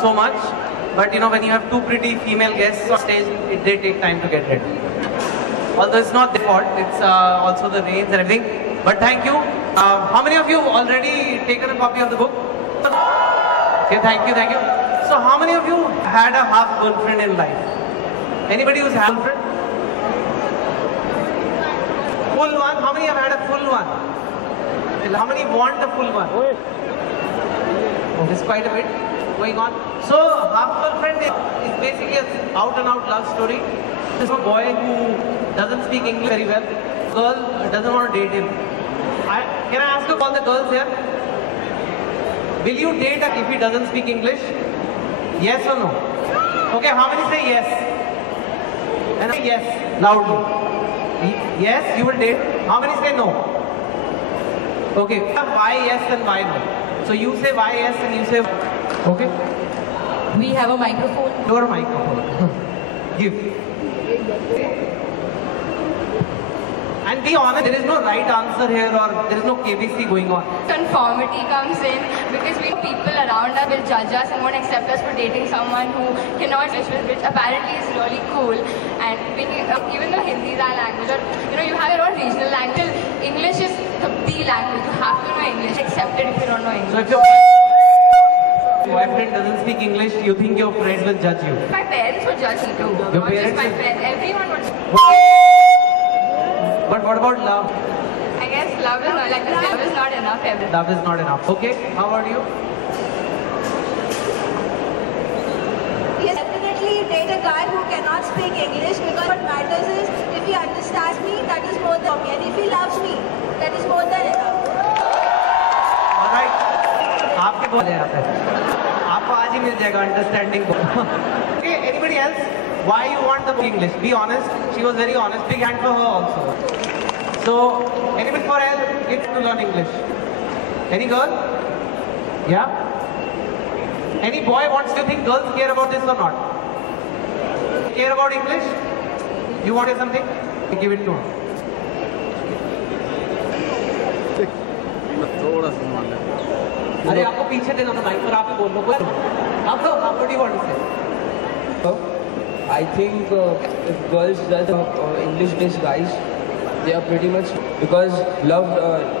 so much. But you know, when you have two pretty female guests on stage, they take time to get ready. Although it's not their fault, it's also the rains and everything. But thank you. How many of you already taken a copy of the book? Okay, thank you, thank you. So how many of you had a half girlfriend in life? Anybody who's had a girlfriend? Full one? How many have had a full one? How many want the full one? There's quite a bit going on. So half girlfriend is basically an out and out love story. There's a boy who doesn't speak English very well. Girl doesn't want to date him. Can I ask you all the girls here? Will you date him if he doesn't speak English? Yes or no? Okay, how many say yes? And say yes, loudly. Yes, you will date. How many say no? Okay, why yes and why no? So you say why yes and you say okay? We have a microphone. Your microphone. Give. And be honest, there is no right answer here or there is no KBC going on. Conformity comes in because people around us will judge us and won't accept us for dating someone who cannot English, which apparently is really cool. And even though Hindi is our language, or you have your own regional language, English is the language. You have to know English. Accept it if you don't know English. So if your boyfriend doesn't speak English, you think your friends will judge you? My parents would judge me too. Your not parents? Just my friends. Everyone would. But what about love? I guess love is not like this. Love is not enough. Everything. Love is not enough. Okay, how about you? Yes, definitely date a guy who cannot speak English, because what matters is if he understands me, that is more than me, and if he loves me, that is more than enough. Alright, आपके बोल रहे हैं आपको आज ही मिल जाएगा understanding को. Okay, anybody else? Why you want the English? Be honest. She was very honest. Big hand for her also. So, anybody for help? Kids to learn English. Any girl? Yeah? Any boy wants to think girls care about this or not? Care about English? You wanted something? Give it to her. अरे आपको पीछे देना था mic पर आप ही बोल लो आप तो what do you want to say? I think if girls judge English-based guys, they are pretty much, because love,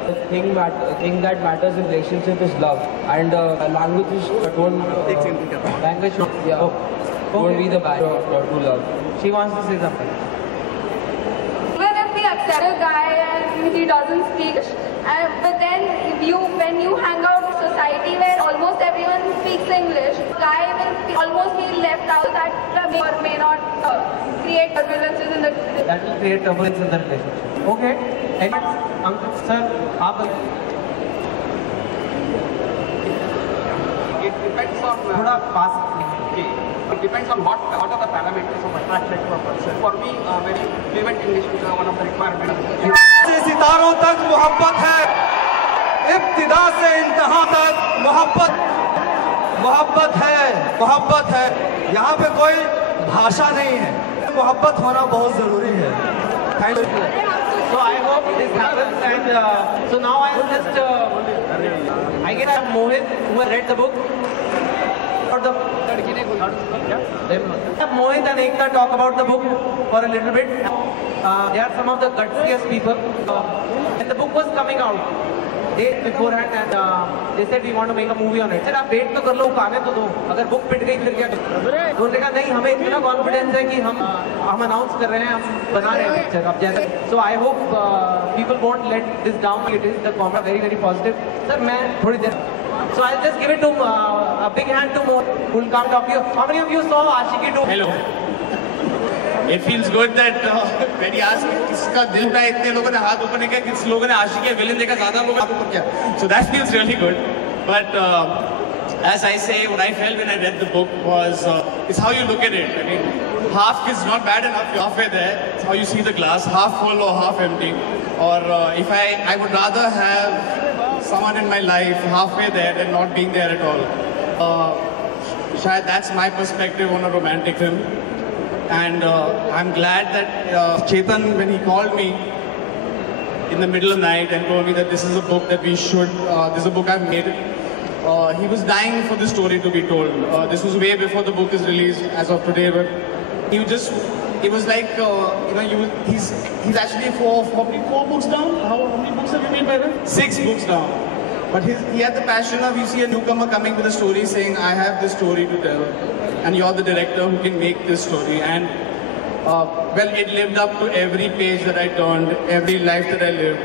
the thing that matters in relationship is love, and languages don't be the barrier to love. She wants to say something. Even if we accept a guy and he doesn't speak, but then when you hang out in society where almost everyone speaks English, guy will almost feel left out. That may or may not create turbulences in the relationship. That will create turbulence in the relationship. Okay. And Uncle, sir, आप it depends on थोड़ा पास. it depends on what are the parameters of attraction to a person. For me, very fluent English is one of the requirements. सितारों तक मोहब्बत है, इब्तिदा से इंतहा तक मोहब्बत है। यहाँ पे कोई भाषा नहीं है, मोहब्बत होना बहुत जरूरी है. Thank you. So I hope this happens, and so now I will just I guess Mohit, who has read the book, or the Mohit and Ekta talk about the book for a little bit. They are some of the gutsiest people. And the book was coming out days beforehand, and they said we want to make a movie on it. Said आप wait तो कर लो, आने तो दो. अगर book पिट गई फिर क्या? उन्होंने कहा नहीं, हमें इतना confidence है कि हम announce कर रहे हैं, हम बना रहे हैं picture. अब जैसे, so I hope people won't let this down. It is the comment very very positive. Sir, मैं थोड़ी देर. So I'll just give it to a big hand to Mo, who will come talk to you. How many of you saw Ashiki 2? Hello. It feels good that when you ask किसका दिल था, इतने लोगों ने हाथ ऊपर नहीं किया, किस लोगों ने आशिकी विलन देखा, ज़्यादा लोगों ने हाथ ऊपर किया. So that feels really good. But as I say, what I felt when I read the book was it's how you look at it. I mean, half is not bad enough. You're halfway there. It's how you see the glass, half full or half empty. Or if I would rather have someone in my life halfway there than not being there at all. Shayad that's my perspective on a romantic film. And I'm glad that Chetan, when he called me in the middle of the night and told me that this is a book that we should, this is a book I've made, he was dying for this story to be told. This was way before the book is released as of today, but it was like, he's actually probably 4 books down. How many books have you made by the way? 6 books down. But he had the passion of, you see a newcomer coming with a story saying, I have this story to tell, and you're the director who can make this story. And well, it lived up to every page that I turned, every life that I lived.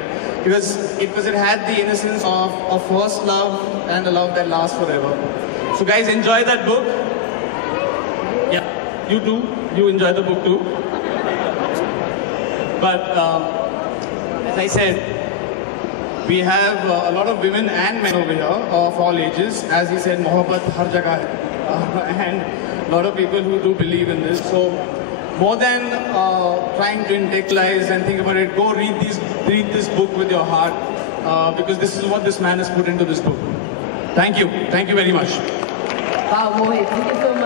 It had the innocence of first love and a love that lasts forever. So guys, enjoy that book. Yeah, you too. You enjoy the book too. But as I said, we have a lot of women and men over here of all ages. As he said, mohabbat har jagah hai. And a lot of people who do believe in this. So more than trying to intellectualize and think about it, go read this book with your heart, because this is what this man has put into this book. Thank you very much. Wow, Mohit, thank you so much.